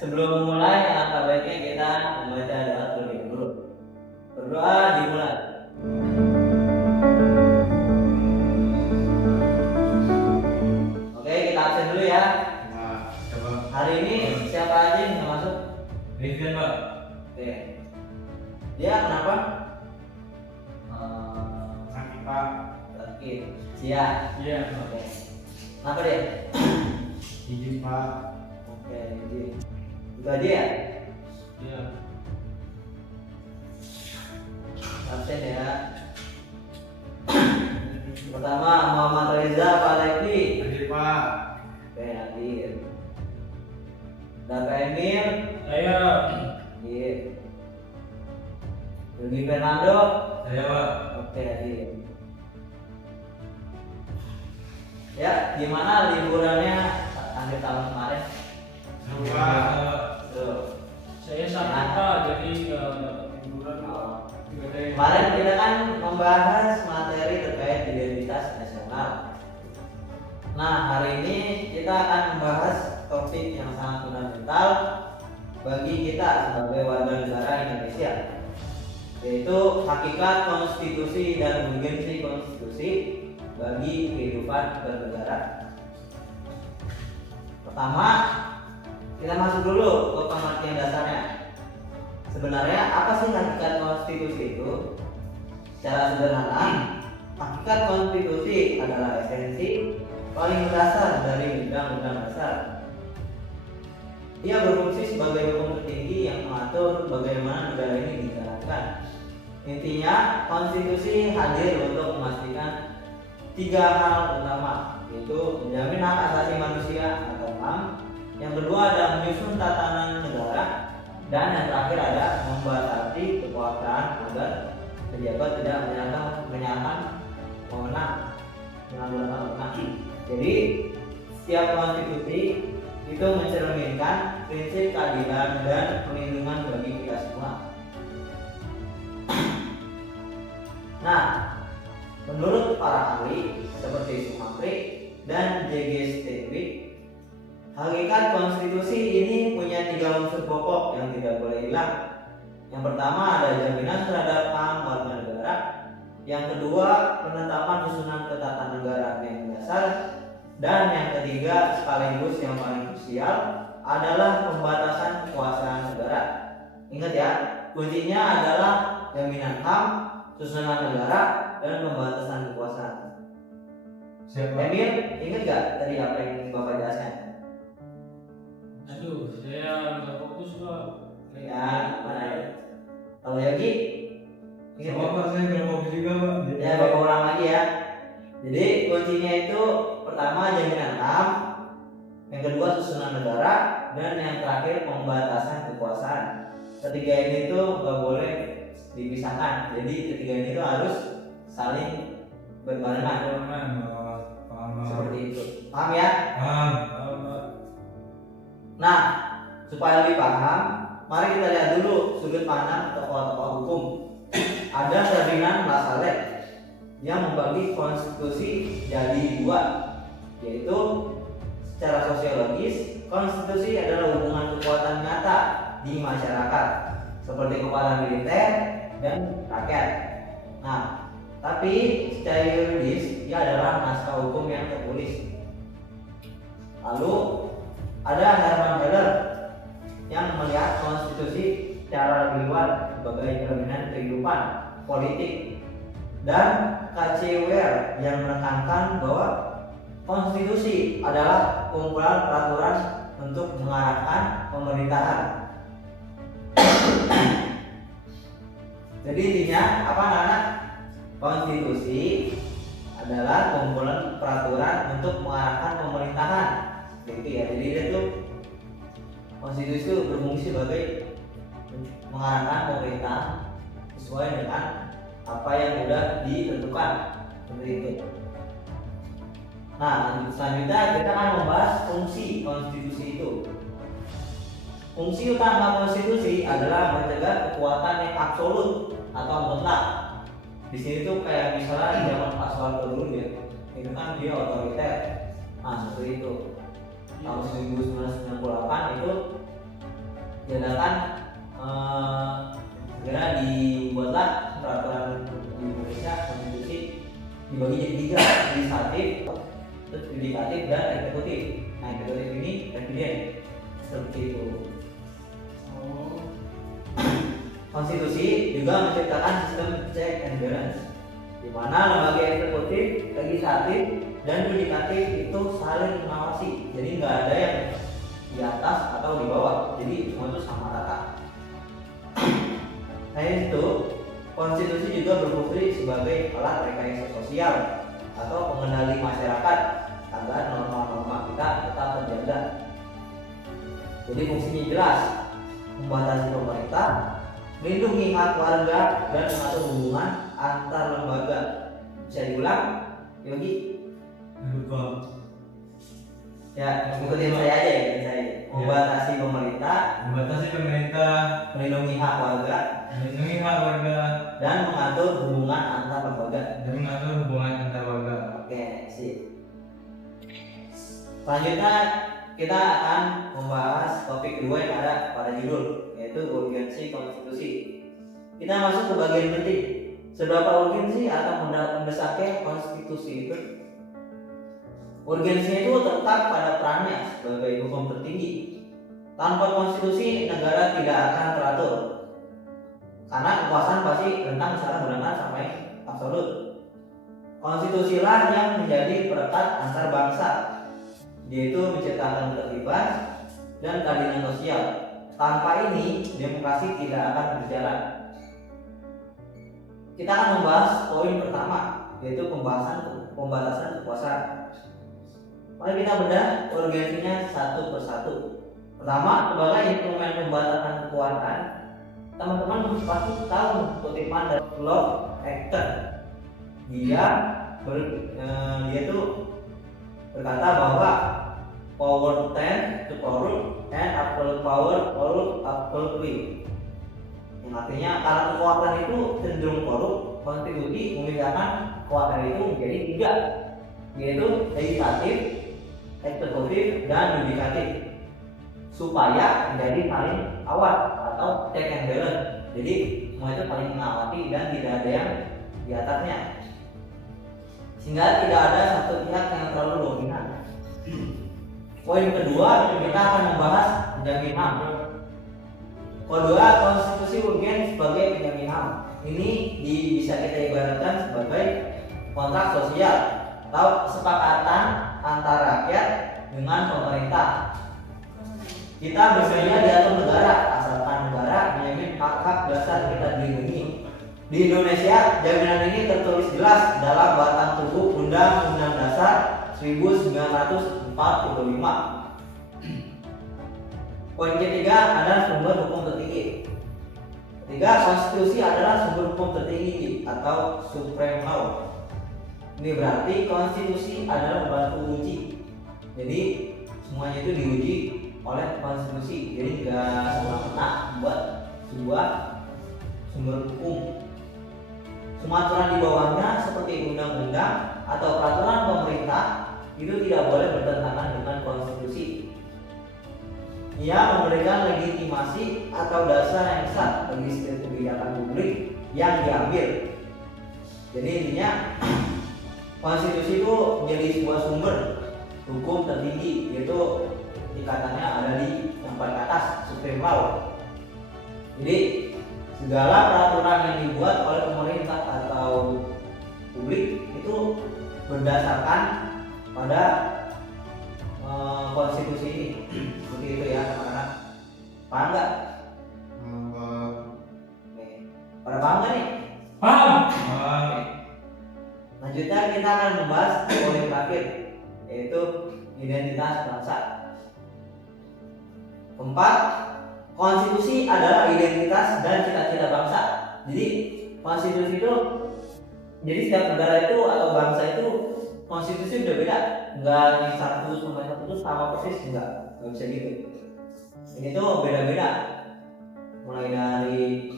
Sebelum memulai, alangkah baiknya kita membaca doa terlebih dahulu. Berdoa dimulai. Oke, kita absen dulu ya. Nah, coba. Hari ini siapa aja yang nggak masuk? Rizwan, Pak. Oke. Dia kenapa? Sakit, Pak. Sakit. Siap. Iya. Oke. Kenapa dia? Izin, Pak. Oke, jadi itu aja ya. Iya. Absen ya. Pertama Muhammad Reza Palevi. Hadir, Pak. Oke, hadir. Daka Emil. Saya. Hadir. Yogi Fernando. Saya, Pak. Oke, hadir. Ya, gimana liburannya akhir tahun kemarin? Seru, Pak. Seru. Saya sakit Pak, jadi nggak dapat liburan. Oh. Nggak ada yang- Kemarin kita kan membahas materi terkait identitas nasional. Nah, hari ini kita akan membahas topik yang sangat fundamental bagi kita sebagai warga negara Indonesia, yaitu hakikat konstitusi dan urgensi konstitusi bagi kehidupan bernegara. Pertama, kita masuk dulu ke pengertian dasarnya. Sebenarnya apa sih hakikat konstitusi itu? Secara sederhana, hakikat konstitusi adalah esensi paling dasar dari undang-undang dasar. Ia berfungsi sebagai hukum tertinggi yang mengatur bagaimana negara ini dijalankan. Intinya, konstitusi hadir untuk memastikan tiga hal utama, yaitu menjamin hak asasi manusia atau HAM. Yang kedua ada menyusun tatanan negara, dan yang terakhir ada membatasi kekuasaan agar pejabat tidak menyatakan wewenang mengambil wewenang. Jadi setiap konstitusi itu mencerminkan prinsip keadilan dan perlindungan bagi kita semua. Nah, menurut para ahli seperti Sumantri dan J.G. Steinweg, hakikat konstitusi ini punya tiga unsur pokok yang tidak boleh hilang. Yang pertama ada jaminan terhadap HAM warga negara. Yang kedua, penetapan susunan ketatanegaraan yang dasar. Dan yang ketiga, sekaligus yang paling krusial, adalah pembatasan kekuasaan negara. Ingat ya, kuncinya adalah jaminan HAM, susunan negara, dan pembatasan kekuasaan. Siapa? Emil, ingat gak tadi apa yang Bapak jelaskan? Aduh, saya nggak fokus Pak. Ya, mana ya? Kalau Yogi, ingat Sama, gak? Pak. Saya belum fokus juga, Pak. Ya, Bapak ulang lagi ya. Jadi kuncinya itu pertama jaminan HAM, yang kedua susunan negara, dan yang terakhir pembatasan kekuasaan. Ketiga ini tuh nggak boleh dipisahkan. Jadi ketiga ini tuh harus saling berbarengan. Paham. Seperti itu. Paham ya? Paham. Nah, supaya lebih paham, mari kita lihat dulu sudut pandang tokoh-tokoh hukum. Ada Ferdinand Lassalle yang membagi konstitusi jadi dua, yaitu secara sosiologis, konstitusi adalah hubungan kekuatan nyata di masyarakat, seperti kekuatan militer dan rakyat. Nah, tapi secara yuridis, ia adalah naskah hukum yang tertulis. Lalu ada Herman Heller yang melihat konstitusi secara lebih luas sebagai cerminan kehidupan politik, dan K.C. Ware yang menekankan bahwa konstitusi adalah kumpulan peraturan untuk mengarahkan pemerintahan. Jadi intinya apa anak-anak? Konstitusi adalah kumpulan peraturan untuk mengarahkan pemerintahan. Gitu ya. Jadi dia tuh konstitusi itu berfungsi sebagai mengarahkan pemerintah sesuai dengan apa yang sudah ditentukan, seperti itu. Nah, selanjutnya kita akan membahas fungsi konstitusi itu. Fungsi utama konstitusi adalah mencegah kekuatan yang absolut atau mutlak. Di sini tuh kayak misalnya di zaman Pak Soeharto dulu ya, itu kan dia otoriter. Nah, seperti itu. Tahun 1998 itu diadakan segera dibuatlah peraturan di Indonesia konstitusi dibagi jadi tiga, legislatif, terus yudikatif dan eksekutif. Nah, eksekutif ini presiden seperti itu. Konstitusi juga menciptakan sistem check and balance di mana lembaga eksekutif, legislatif, dan yudikatif itu saling mengawasi. Jadi nggak ada yang di atas atau di bawah. Jadi semua itu sama rata. Selain itu, konstitusi juga berfungsi sebagai alat rekayasa sosial atau pengendali masyarakat agar norma-norma kita tetap terjaga. Jadi fungsinya jelas, membatasi pemerintah, melindungi hak warga, dan mengatur hubungan antar lembaga. Bisa diulang, Yogi? Lupa. Ya, ikutin saya aja ya, ikutin saya. Membatasi pemerintah, Membatasi pemerintah, melindungi hak warga, melindungi hak warga, dan mengatur hubungan antar lembaga. dan mengatur hubungan antar warga. Oke, sip. Selanjutnya kita akan membahas topik kedua yang ada pada judul, yaitu urgensi konstitusi. Kita masuk ke bagian penting. Seberapa urgensi atau mendesaknya konstitusi itu? Urgensinya itu terletak pada perannya sebagai hukum tertinggi. Tanpa konstitusi, negara tidak akan teratur. Karena kekuasaan pasti rentang secara benar sampai absolut. Konstitusilah yang menjadi perekat antar bangsa, yaitu menciptakan ketertiban dan keadilan sosial. Tanpa ini, demokrasi tidak akan berjalan. Kita akan membahas poin pertama, yaitu pembatasan kekuasaan. Mari kita bedah urgensinya satu persatu. Pertama, sebagai instrumen pembatasan kekuasaan, teman-teman pasti tahu kutipan dari Lord Acton. Dia itu berkata bahwa power tends to corrupt and absolute power corrupt absolutely. Yang artinya karena kekuasaan itu cenderung korup, konstitusi membedakan kekuasaan itu menjadi tiga, yaitu legislatif, eksekutif, dan yudikatif, supaya menjadi saling awas atau check and balance. Jadi semua itu saling mengawasi dan tidak ada yang di atasnya, sehingga tidak ada satu pihak yang terlalu dominan. Poin kedua, kita akan membahas penjamin HAM. Kedua, konstitusi urgen sebagai penjamin HAM. Ini bisa kita ibaratkan sebagai kontrak sosial atau kesepakatan antara rakyat dengan pemerintah. Kita bersedia diatur negara, asalkan negara menjamin hak-hak dasar kita dilindungi. Di Indonesia, jaminan ini tertulis jelas dalam batang tubuh Undang-Undang Dasar 1945. Poin ketiga adalah sumber hukum tertinggi. Ketiga, konstitusi adalah sumber hukum tertinggi atau supreme law. Ini berarti konstitusi adalah batu uji. Jadi semuanya itu diuji oleh konstitusi. Jadi tidak semena-mena membuat sebuah sumber hukum. Semua aturan di bawahnya seperti undang-undang atau peraturan pemerintah itu tidak boleh bertentangan dengan konstitusi. Ia memberikan legitimasi atau dasar yang sah bagi setiap kebijakan publik yang diambil. Jadi intinya konstitusi itu menjadi sebuah sumber hukum tertinggi, yaitu tingkatannya ada di yang paling atas, supreme law. Jadi segala peraturan yang dibuat oleh pemerintah atau publik itu berdasarkan pada konstitusi ini. Seperti itu ya anak-anak. Paham nggak? Oke. Pada paham nggak nih? Paham? Oke. Lanjutnya kita akan membahas poin terakhir, yaitu identitas bangsa. Keempat, konstitusi adalah identitas dan cita-cita bangsa. Jadi konstitusi itu, jadi setiap negara itu atau bangsa itu konstitusi udah beda, nggak yang satu sama satu itu sama persis, nggak bisa gitu. Ini tuh beda-beda, mulai dari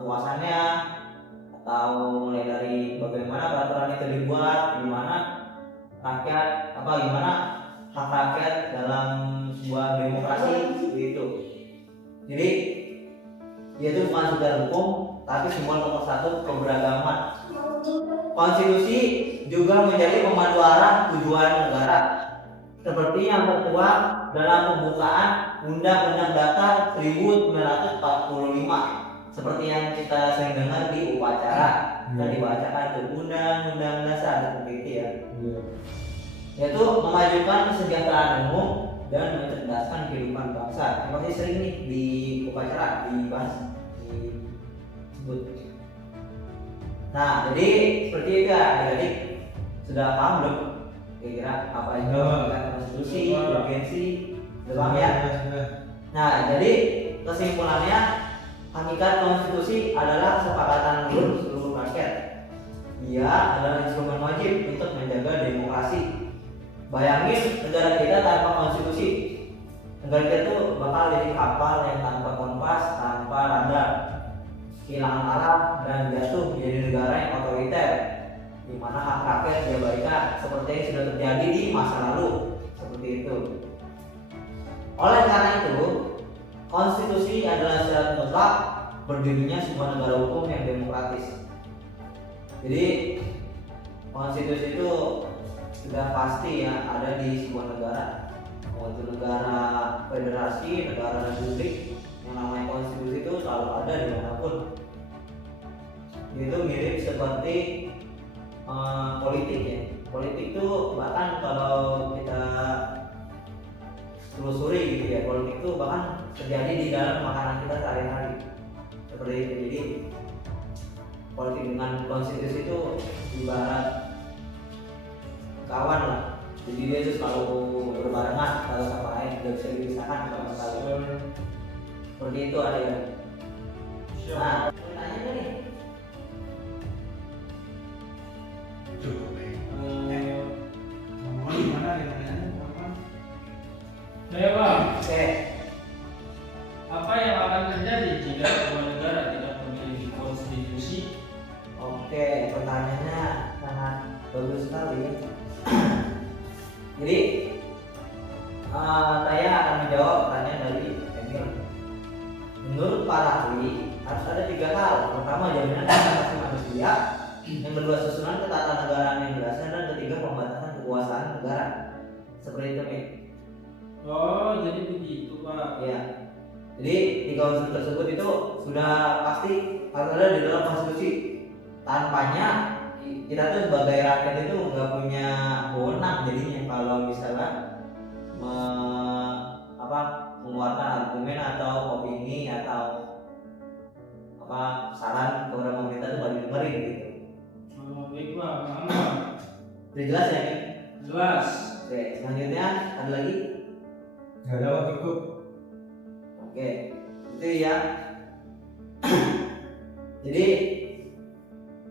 kuasanya atau mulai dari bagaimana peraturan itu dibuat, gimana rakyat gimana hak rakyat dalam sebuah demokrasi seperti itu. Jadi yaitu bukan sekedar hukum, tapi simbol nomor satu keberagaman. Konstitusi juga menjadi pemandu arah tujuan negara, seperti yang tertuang dalam pembukaan Undang-Undang Dasar 1945, seperti yang kita sering dengar di upacara dan dibacakan itu Undang-Undang Dasar seperti itu ya. Yaitu memajukan kesejahteraan umum dan mencerdaskan kehidupan bangsa. Yang pasti sering nih di upacara dibahas, disebut. Nah, jadi seperti itu ya adik-adik, sudah paham belum kira-kira apa itu konstitusi, urgensi, sudah paham ya? Nah, jadi kesimpulannya hakikat konstitusi adalah kesepakatan seluruh rakyat. Ia adalah instrumen wajib untuk menjaga demokrasi. Bayangin negara kita tanpa konstitusi, negara kita tuh bakal jadi kapal yang tanpa kompas, tanpa radar, kehilangan arah dan jatuh menjadi negara yang otoriter, di mana hak rakyat diabaikan seperti yang sudah terjadi di masa lalu, seperti itu. Oleh karena itu, konstitusi adalah syarat mutlak berdirinya sebuah negara hukum yang demokratis. Jadi konstitusi itu sudah pasti ya ada di sebuah negara, mau itu negara federasi, negara republik, yang namanya konstitusi itu selalu ada dimanapun. Itu mirip seperti politik ya. Politik itu bahkan kalau kita telusuri gitu ya, politik itu bahkan terjadi di dalam makanan kita sehari-hari, seperti itu. Jadi politik dengan konstitusi itu ibarat kawan lah, jadi dia itu selalu berbarengan, selalu sama lain, tidak bisa dipisahkan sama sekali. Seperti itu ada ya. Nah, tanya nih. Oke. Apa yang akan terjadi jika sebuah negara tidak memiliki konstitusi? Oke, pertanyaannya sangat bagus sekali ya. Jadi saya akan menjawab pertanyaan dari Emil. Menurut para ahli harus ada 3 hal. Pertama, jaminan hak asasi manusia. Yang kedua, susunan ketatanegaraan yang berdasar, dan ketiga, pembatasan kekuasaan negara. Seperti itu, Mik. Oh, jadi begitu, Pak. Ya. Jadi 3 unsur tersebut itu sudah pasti harus ada di dalam konstitusi. Tanpanya kita tuh sebagai rakyat itu nggak punya wewenang jadinya kalau misalnya mengeluarkan argumen atau opini atau saran kepada pemerintah itu baru dengerin gitu. Oh, baik, Pak. Paham. Udah jelas ya Mik? Jelas. Oke, selanjutnya ada lagi? Nggak ada waktu cukup. Oke, itu ya. Jadi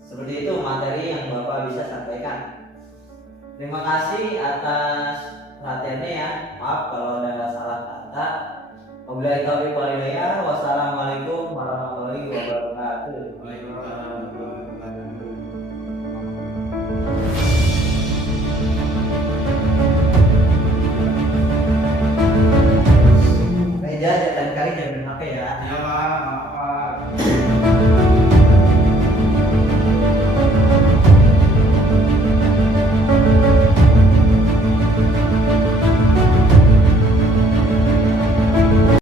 seperti itu materi yang Bapak bisa sampaikan. Terima kasih atas perhatiannya ya. Maaf kalau ada salah kata. Wabillahi taufiq wal hidayah. Wassalamualaikum warahmatullahi wabarakatuh. Waalaikumsalam.